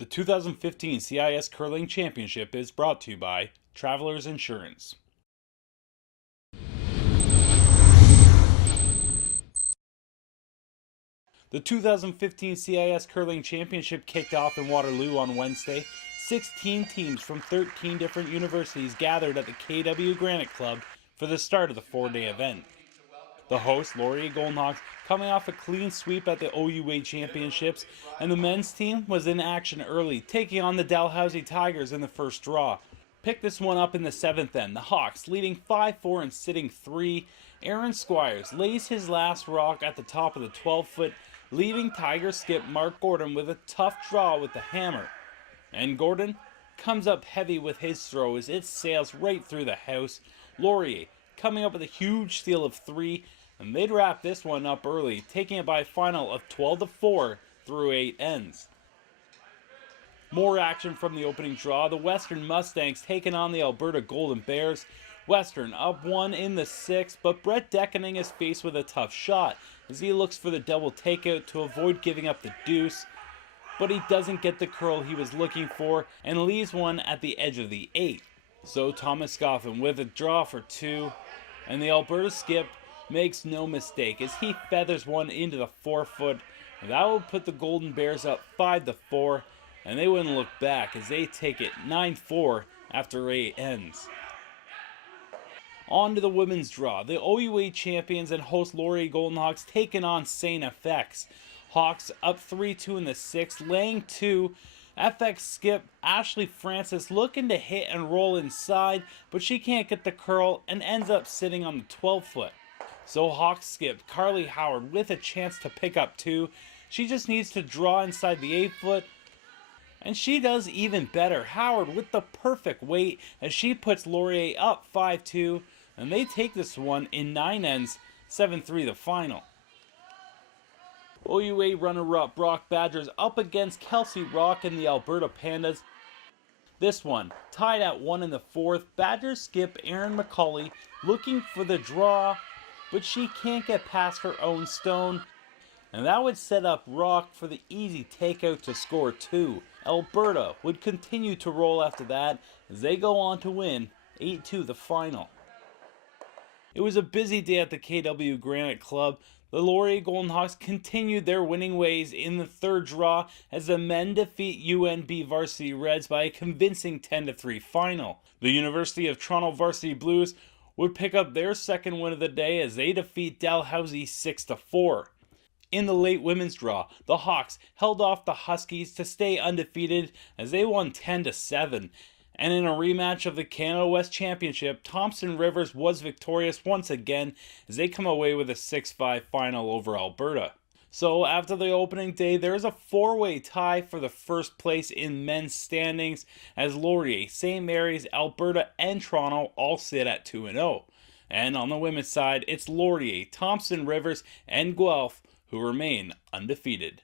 The 2015 CIS Curling Championship is brought to you by Travelers Insurance. The 2015 CIS Curling Championship kicked off in Waterloo on Wednesday. 16 teams from 13 different universities gathered at the KW Granite Club for the start of the four-day event. The hosts, Laurier Golden Hawks, coming off a clean sweep at the OUA Championships, and the men's team was in action early, taking on the Dalhousie Tigers in the first draw. Picked this one up in the 7th end, the Hawks leading 5-4 and sitting 3. Aaron Squires lays his last rock at the top of the 12-foot, leaving Tiger skip Mark Gordon with a tough draw with the hammer. And Gordon comes up heavy with his throw as it sails right through the house. Laurier coming up with a huge steal of 3, and they'd wrap this one up early, taking it by a final of 12-4 through 8 ends. More action from the opening draw. The Western Mustangs taking on the Alberta Golden Bears. Western up 1 in the 6th, but Brett Deckening is faced with a tough shot as he looks for the double takeout to avoid giving up the deuce. But he doesn't get the curl he was looking for and leaves one at the edge of the 8th. So Thomas Scoffin with a draw for 2, and the Alberta skip makes no mistake as he feathers one into the 4-foot. That will put the Golden Bears up 5-4, and they wouldn't look back as they take it 9-4 after 8 ends. On to the women's draw. The OUA champions and host Laurier Golden Hawks taking on St. FX. Hawks up 3-2 in the 6th, laying 2. FX skip Ashley Francis looking to hit and roll inside, but she can't get the curl and ends up sitting on the 12-foot. So Hawks skip Carly Howard with a chance to pick up 2. She just needs to draw inside the 8-foot, and she does even better. Howard with the perfect weight as she puts Laurier up 5-2, and they take this one in 9 ends, 7-3 the final. OUA runner-up Brock Badgers up against Kelsey Rock and the Alberta Pandas. This one tied at 1 in the 4th. Badgers skip Erin McCauley looking for the draw, but she can't get past her own stone, and that would set up Rock for the easy takeout to score 2. Alberta would continue to roll after that as they go on to win 8-2 the final. It was a busy day at the KW Granite Club. The Laurier Golden Hawks continued their winning ways in the third draw as the men defeat UNB Varsity Reds by a convincing 10-3 final. The University of Toronto Varsity Blues would pick up their second win of the day as they defeat Dalhousie 6-4. In the late women's draw, the Hawks held off the Huskies to stay undefeated as they won 10-7. And in a rematch of the Canada West Championship, Thompson Rivers was victorious once again as they come away with a 6-5 final over Alberta. So after the opening day, there is a 4-way tie for the first place in men's standings as Laurier, St. Mary's, Alberta, and Toronto all sit at 2-0. And on the women's side, it's Laurier, Thompson Rivers, and Guelph who remain undefeated.